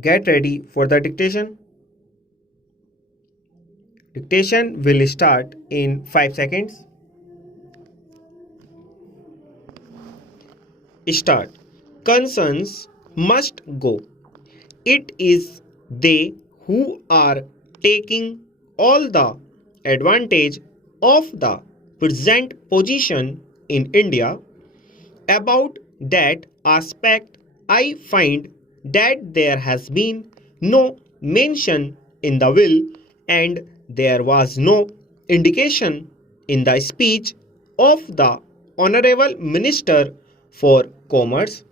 Get ready for the dictation. Dictation will start in 5 seconds. Start. Concerns must go. It is they who are taking all the advantage of the present position in India. About that aspect, I find that there has been no mention in the will and there was no indication in the speech of the Honorable Minister for Commerce.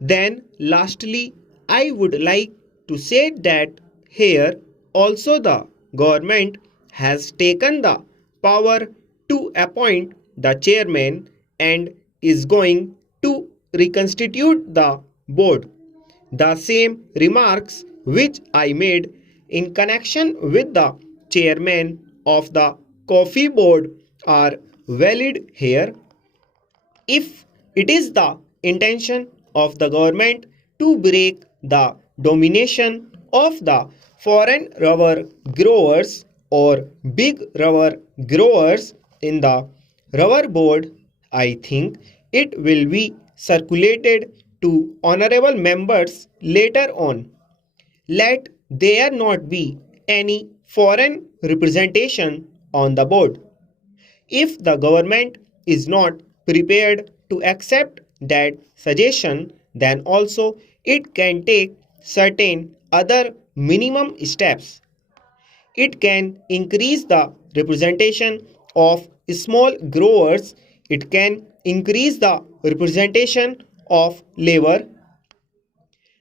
Then, lastly, I would like to say that here also the government has taken the power to appoint the chairman and is going to reconstitute the board. The same remarks which I made in connection with the chairman of the coffee board are valid here. If it is the intention of the government to break the domination of the foreign rubber growers or big rubber growers in the rubber board, I think it will be circulated to honorable members later on. Let there not be any foreign representation on the board. If the government is not prepared to accept that suggestion, then also it can take certain other minimum steps. It can increase the representation of small growers, it can increase the representation of labor.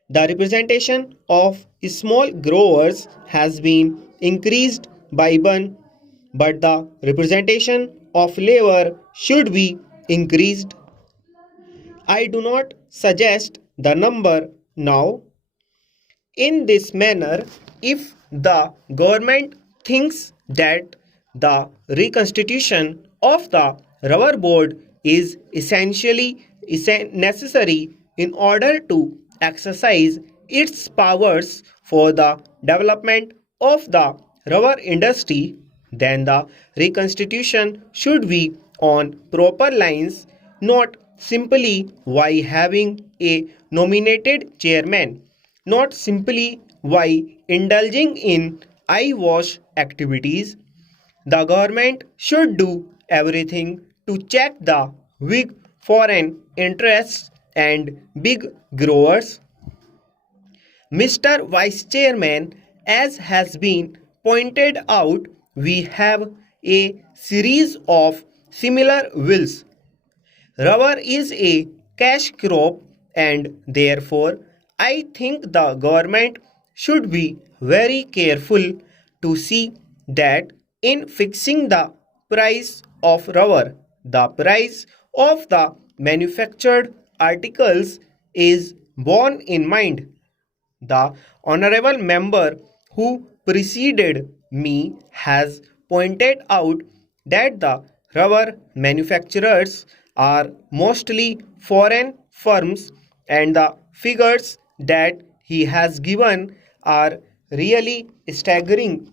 The representation of small growers has been increased by one, but the representation of labor should be increased. I do not suggest the number now. In this manner, if the government thinks that the reconstitution of the rubber board is essentially necessary in order to exercise its powers for the development of the rubber industry, then the reconstitution should be on proper lines, not simply by having a nominated chairman, not simply by indulging in eyewash activities. The government should do everything to check the big foreign interests and big growers. Mr. Vice Chairman, as has been pointed out, we have a series of similar wills. Rubber is a cash crop and therefore I think the government should be very careful to see that in fixing the price of rubber, the price of the manufactured articles is borne in mind. The honorable member who preceded me has pointed out that the rubber manufacturers are mostly foreign firms and the figures that he has given are really staggering.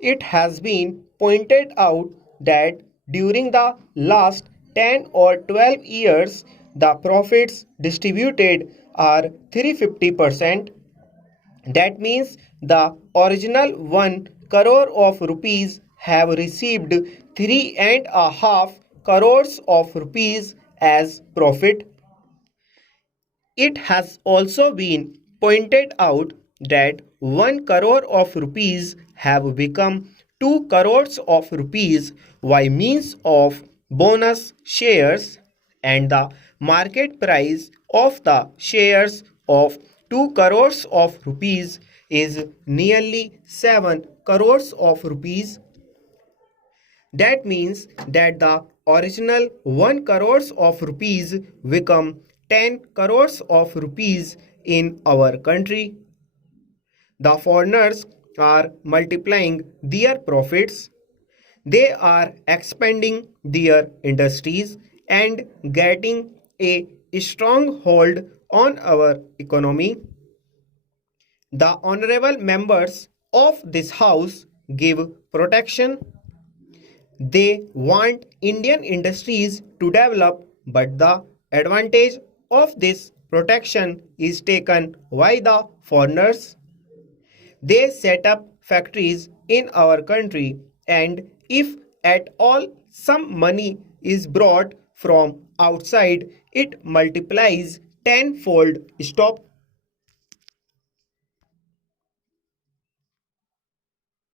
It has been pointed out that during the last 10 or 12 years, the profits distributed are 350%. That means the original 1 crore of rupees have received 3.5 crores of rupees as profit. It has also been pointed out that 1 crore of rupees have become 2 crores of rupees by means of bonus shares and the market price of the shares of 2 crores of rupees is nearly 7 crores of rupees. That means that the original 1 crores of rupees become 10 crores of rupees in our country. The foreigners are multiplying their profits. They are expanding their industries and getting a strong hold on our economy. The honorable members of this house give protection. They want Indian industries to develop, but the advantage of this protection is taken by the foreigners. They set up factories in our country, and if at all some money is brought from outside, it multiplies tenfold. Stop